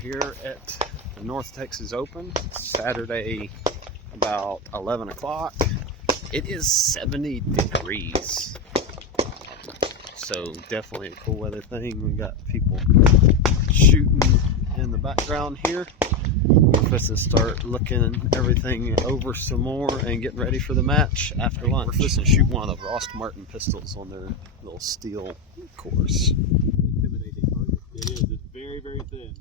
here at the North Texas Open, Saturday about 11 o'clock. It is 70 degrees, so definitely a cool weather thing. We got people shooting in the background here. We're supposed to start looking everything over some more and getting ready for the match after lunch. We're supposed to shoot one of the Ross Martin pistols on their little steel course. Intimidating target. It is. It's very, very thin.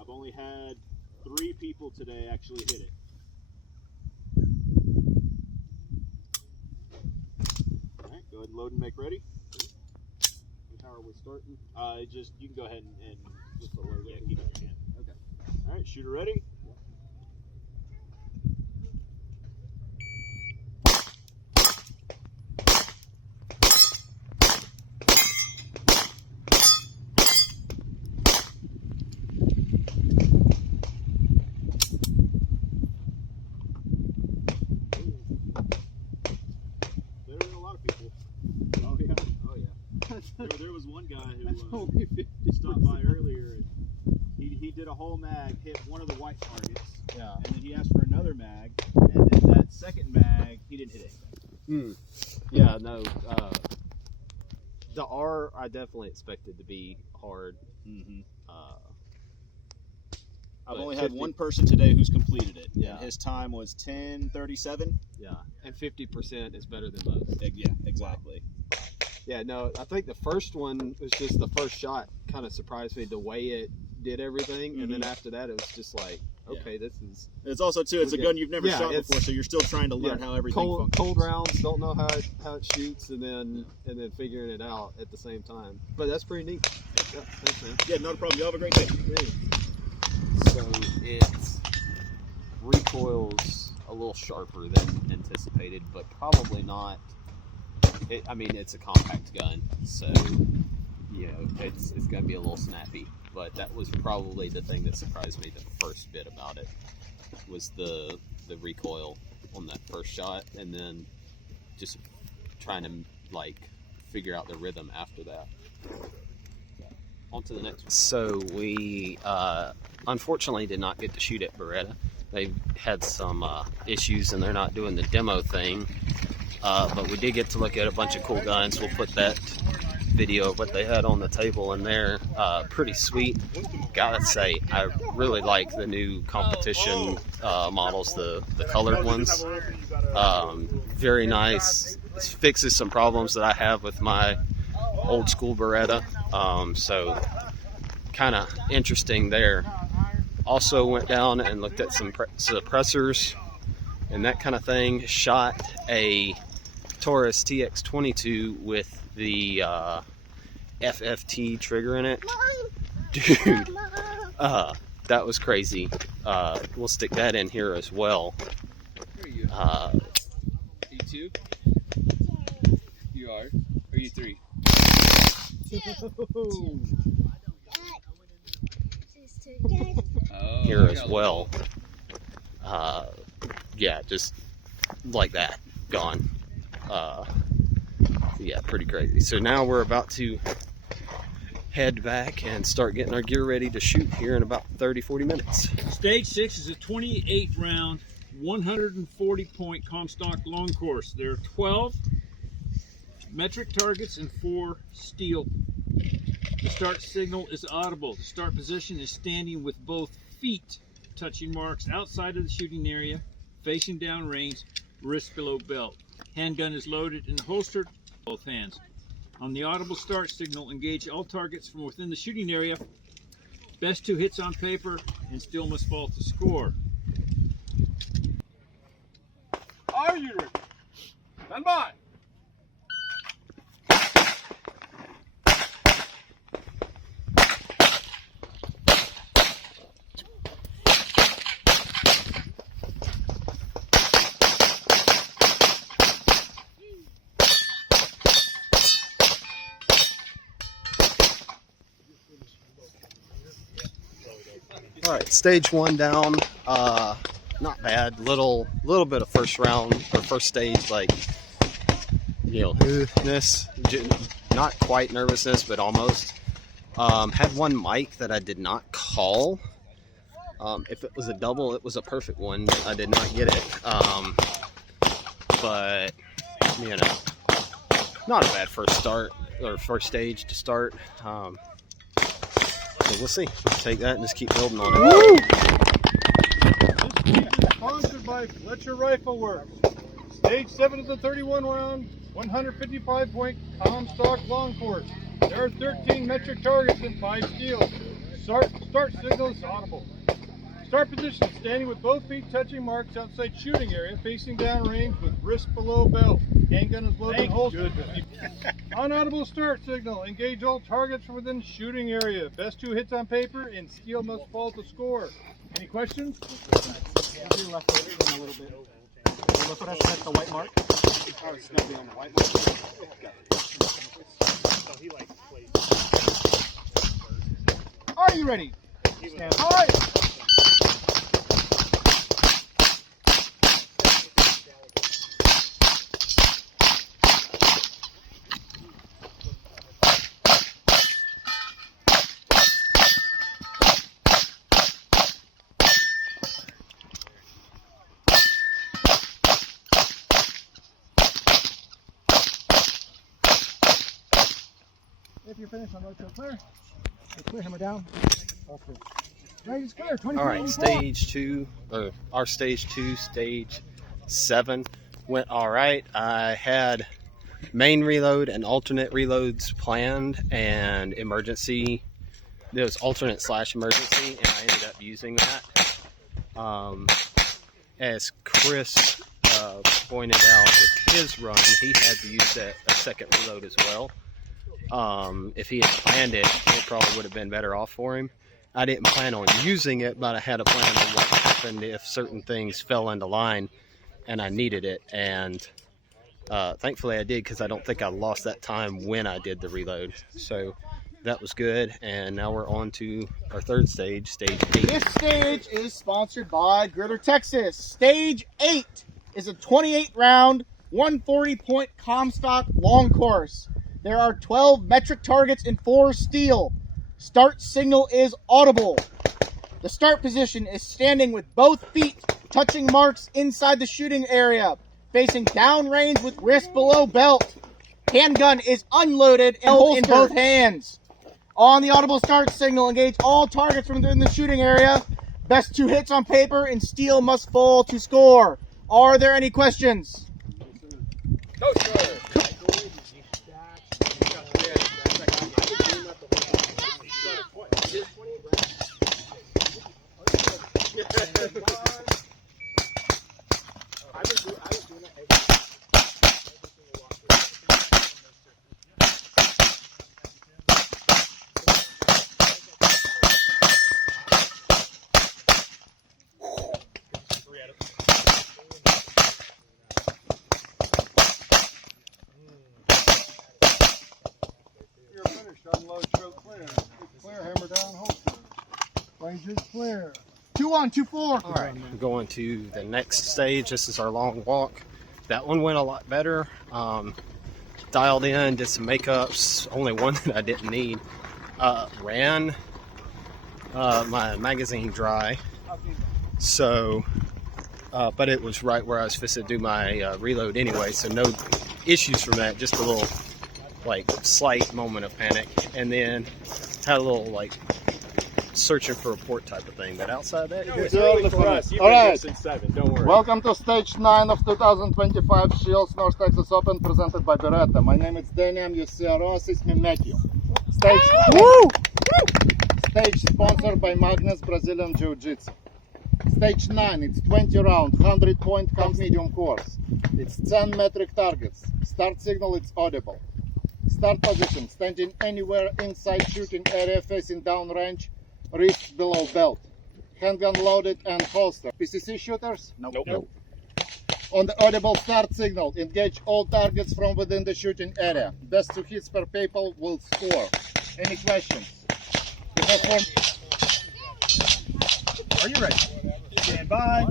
I've only had 3 people today actually hit it. All right, go ahead and load and make ready. How are we starting? Just you can go ahead and just load it. Yeah, keep it in your hand. Okay. All right, shooter ready. There was one guy who stopped by earlier. And he did a whole mag, hit one of the white targets, and then he asked for another mag, and then that second mag, he didn't hit anything. Yeah, no. The R, I definitely expected to be hard. I've only had one person today who's completed it. Yeah. And his time was 10:37. Yeah, and 50% is better than most. Yeah, exactly. Yeah, no, I think the first one was just the first shot kind of surprised me the way it did everything, and then after that it was just like, okay, this is. It's also too, it's a gun you've never shot before, so you're still trying to learn how everything functions. Cold rounds, don't know how it shoots, and then figuring it out at the same time. But that's pretty neat. Yeah, thanks, man. Yeah, not a problem. You have a great day. So it recoils a little sharper than anticipated, but probably not. I mean, it's a compact gun, so it's going to be a little snappy. But that was probably the thing that surprised me the first bit about it, was the recoil on that first shot, and then just trying to figure out the rhythm after that. On to the next one. So we unfortunately did not get to shoot at Beretta. They had some issues and they're not doing the demo thing. But we did get to look at a bunch of cool guns. We'll put that video of what they had on the table in there. Pretty sweet. Gotta say, I really like the new competition models, the colored ones. Very nice. This fixes some problems that I have with my old school Beretta. So kind of interesting there. Also went down and looked at some suppressors and that kind of thing. Shot a Taurus TX22 with the FFT trigger in it. Dude, that was crazy. We'll stick that in here as well. Where are you? E2? You are? Or are you 3? Here as well. Yeah, just like that, gone. Yeah, pretty crazy. So now we're about to head back and start getting our gear ready to shoot here in about 30-40 minutes. Stage 6 is a 28 round 140 point Comstock long course. There are 12 metric targets and 4 steel. The start signal is audible. The start position is standing with both feet touching marks outside of the shooting area, facing down range, wrist below belt. Handgun is loaded and holstered, both hands. On the audible start signal, engage all targets from within the shooting area. Best 2 hits on paper and still must fall to score. Are you ready? Stand by. All right, stage 1 down. Not bad. Little bit of first round or first stage, nervousness, not quite nervousness, but almost. Had one mic that I did not call. If it was a double, it was a perfect one. I did not get it. But, you know, not a bad first start, or first stage to start. So we'll see. We'll take that and just keep building on it. Woo! This stage is sponsored by Fletcher Rifle Works. Stage 7 of the 31 round, 155 point Comstock long course. There are 13 metric targets and 5 steals. Start signal is audible. Start position, standing with both feet touching marks outside shooting area, facing down range with wrist below belt. Handgun is loaded and holstered. Unaudible start signal. Engage all targets from within shooting area. Best 2 hits on paper and steel must fall to score. Any questions? Your left foot in a little bit. Your left foot has to hit the white mark. Oh, it's going to be on the white mark. So he like plays. Are you ready? Stand by. If you're finished, I'm going to clear. Clear, hammer down. All clear. Range is clear. 20. All right, stage 2, or our stage 2, stage 7 went all right. I had main reload and alternate reloads planned, and emergency. There was alternate / emergency, and I ended up using that. As Chris pointed out with his run, he had to use a second reload as well. If he had planned it, it probably would have been better off for him. I didn't plan on using it, but I had a plan on what happened if certain things fell into line and I needed it. And thankfully I did, because I don't think I lost that time when I did the reload. So that was good. And now we're on to our third stage, stage 8. This stage is sponsored by Gritter, Texas. Stage 8 is a 28 round, 140 point Comstock long course. There are 12 metric targets and 4 steel. Start signal is audible. The start position is standing with both feet touching marks inside the shooting area, facing downrange with wrist below belt. Handgun is unloaded and in both hands. On the audible start signal, engage all targets from within the shooting area. Best 2 hits on paper and steel must fall to score. Are there any questions? No, sir. You're finished. Unload, show clear. Clear, hammer down, holster. Range is clear. 2 on, 2 4. All right, we're going to the next stage. This is our long walk. That one went a lot better. Dialed in, did some makeups. Only one that I didn't need. Ran my magazine dry. So, but it was right where I was supposed to do my reload anyway. So no issues from that. Just a little, like, slight moment of panic. And then had a little, like, searching for a port type of thing, but outside that, It's early for us. All right. Since 7. Don't worry. Welcome to stage 9 of 2025 Shields North Texas Open presented by Beretta. My name is Danny, I'm your CRO, assist me Matthew. Stage sponsored by Magnus Brazilian Jiu-Jitsu. Stage 9, it's 20 round, 100 point count medium course. It's 10 metric targets. Start signal, it's audible. Start position, standing anywhere inside shooting area facing downrange, wrist below belt. Handgun loaded and holster. PCC shooters? Nope. On the audible start signal, engage all targets from within the shooting area. Best 2 hits per people will score. Any questions? Are you ready? Stand by.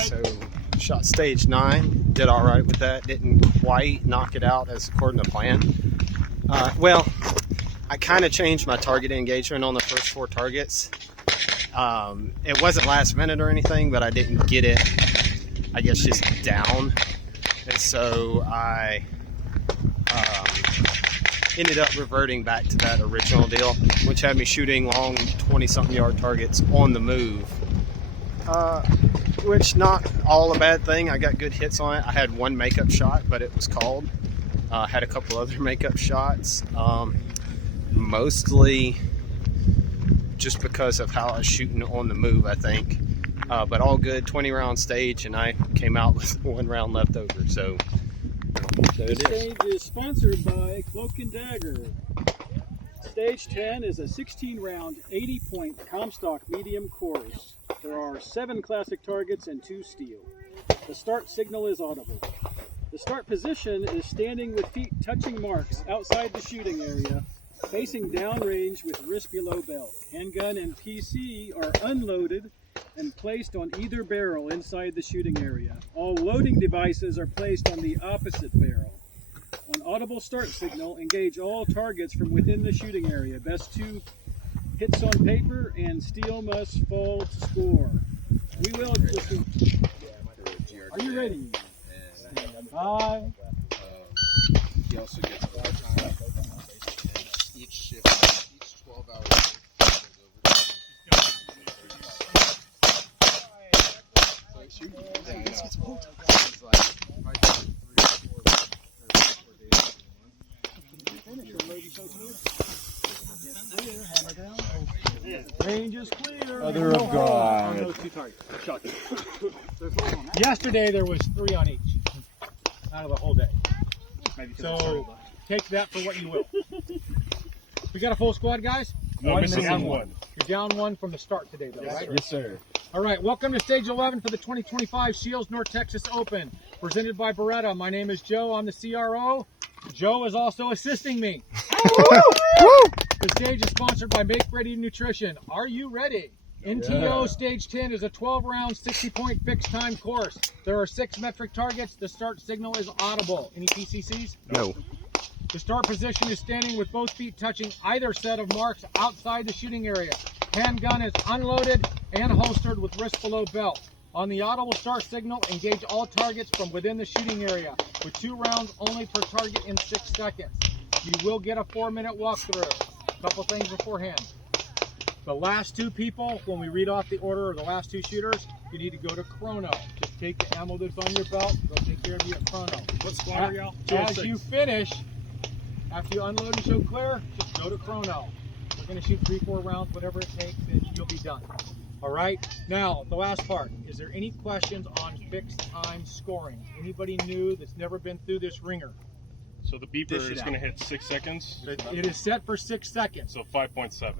So shot stage 9, did all right with that. Didn't quite knock it out as according to plan. Well, I kind of changed my target engagement on the first 4 targets. It wasn't last minute or anything, but I didn't get it, I guess, just down. And so I ended up reverting back to that original deal, which had me shooting long 20-something yard targets on the move. Which not all a bad thing. I got good hits on it. I had 1 makeup shot, but it was called. Had a couple other makeup shots. Mostly just because of how I was shooting on the move, I think. But all good, 20-round stage, and I came out with 1 round left over. So This stage is sponsored by Cloak and Dagger. Stage 10 is a 16-round, 80-point Comstock medium course. There are 7 classic targets and 2 steel. The start signal is audible. The start position is standing with feet touching marks outside the shooting area, facing downrange with wrist below belt. Handgun and PC are unloaded and placed on either barrel inside the shooting area. All loading devices are placed on the opposite barrel. On audible start signal, engage all targets from within the shooting area. Best 2 hits on paper and steel must fall to score. We will listen. Are you ready? Stand by. He also gets overtime. Each shift, each 12 hours. Range is clear. Mother of God. On those 2 targets. Yesterday there was 3 on each out of the whole day. So take that for what you will. We got a full squad, guys? No, missing down 1. You're down 1 from the start today, though, right? Yes, sir. All right, welcome to Stage 11 for the 2025 Shields North Texas Open, presented by Beretta. My name is Joe. I'm the CRO. Joe is also assisting me. The stage is sponsored by Make Ready Nutrition. Are you ready? NTO Stage 10 is a 12-round, 60-point fixed-time course. There are 6 metric targets. The start signal is audible. Any PCCs? no. The start position is standing with both feet touching either set of marks outside the shooting area. Handgun is unloaded and holstered with wrist below belt. On the audible start signal, engage all targets from within the shooting area with 2 rounds only per target in 6 seconds. You will get a 4-minute walkthrough. A couple things beforehand. The last 2 people, when we read off the order of the last 2 shooters, you need to go to chrono. Just take the ammo that's on your belt. They'll take care of you at chrono. What squad are y'all? As you finish, after you unload and show clear, just go to chrono. We're going to shoot 3-4 rounds, whatever it takes, and you'll be done. All right? Now, the last part. Is there any questions on fixed time scoring? Anybody new that's never been through this ringer? So the beeper is going to hit 6 seconds. It is set for 6 seconds. So 5.7.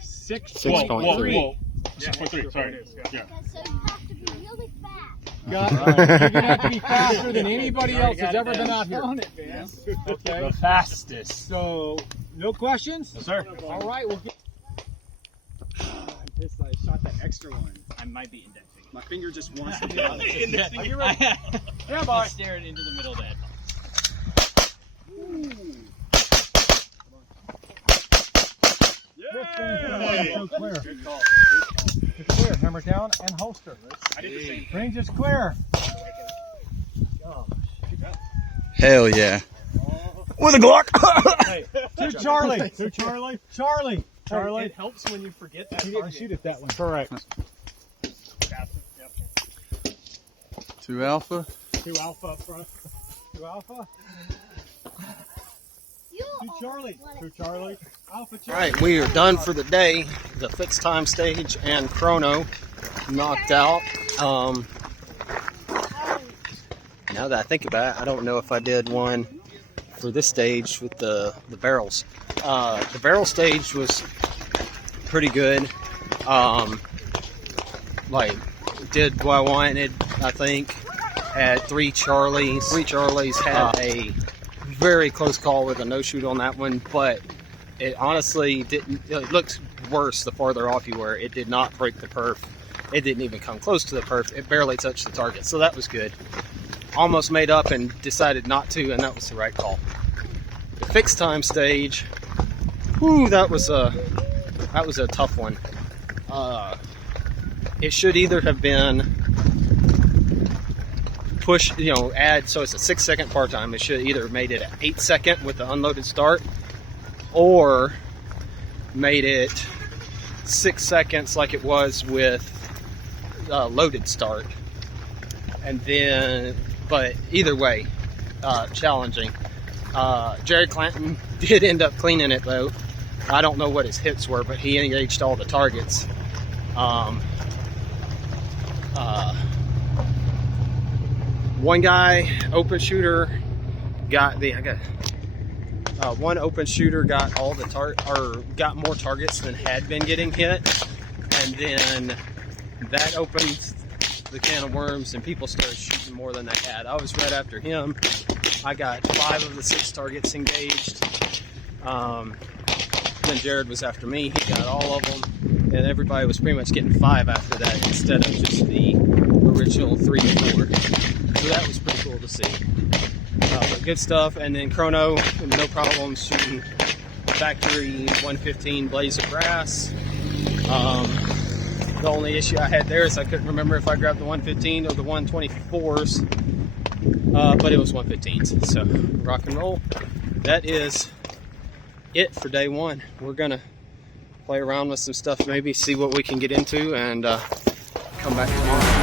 6.3. Whoa. 6.3. Sorry. Yeah. So you have to be really fast. You're going to have to be faster than anybody else has ever been out here. Okay. The fastest. So, no questions? Yes, sir. All right, we'll get. I shot that extra one. I might be indexing. My finger just wants to be out. Are you ready? Yeah, boy. Staring into the middle of that. So clear. Good call. It's clear. Hammer down and holster. I did the same. Range is clear. Hell yeah. With a Glock. To Charlie. To Charlie. Charlie. Charlie. It helps when you forget that. You didn't shoot it that one. Correct. 2 Alpha. 2 Alpha up front. 2 Alpha. 2 Charlie. 2 Charlie. Alpha Charlie. All right, we are done for the day. The fixed time stage and chrono knocked out. Now that I think about it, I don't know if I did one for this stage with the barrels. The barrel stage was pretty good. Did what I wanted, I think. Had 3 Charlies. 3 Charlies, had a very close call with a no-shoot on that one, but it honestly didn't. It looked worse the farther off you were. It did not break the perf it didn't even come close to the perf. It barely touched the target, so that was good. Almost made up and decided not to, and that was the right call. The fixed time stage, whew, that was a tough one. It should either have been push, add, so it's a 6-second part time. It should either made it an 8-second with the unloaded start, or made it 6 seconds like it was with loaded start. And then, but either way, challenging. Jerry Clanton did end up cleaning it though. I don't know what his hits were, but he engaged all the targets. One guy, open shooter, one open shooter got all the got more targets than had been getting hit, and then that opened the can of worms, and people started shooting more than they had. I was right after him. I got 5 of the 6 targets engaged. Then Jared was after me. He got all of them, and everybody was pretty much getting 5 after that instead of just the original 3 to 4. So that was pretty cool to see. But good stuff. And then Chrono, no problems shooting factory 115 Blaze of Brass. The only issue I had there is I couldn't remember if I grabbed the 115 or the 124s, but it was 115s. So rock and roll. That is it for day 1. We're gonna play around with some stuff, maybe see what we can get into, and come back tomorrow.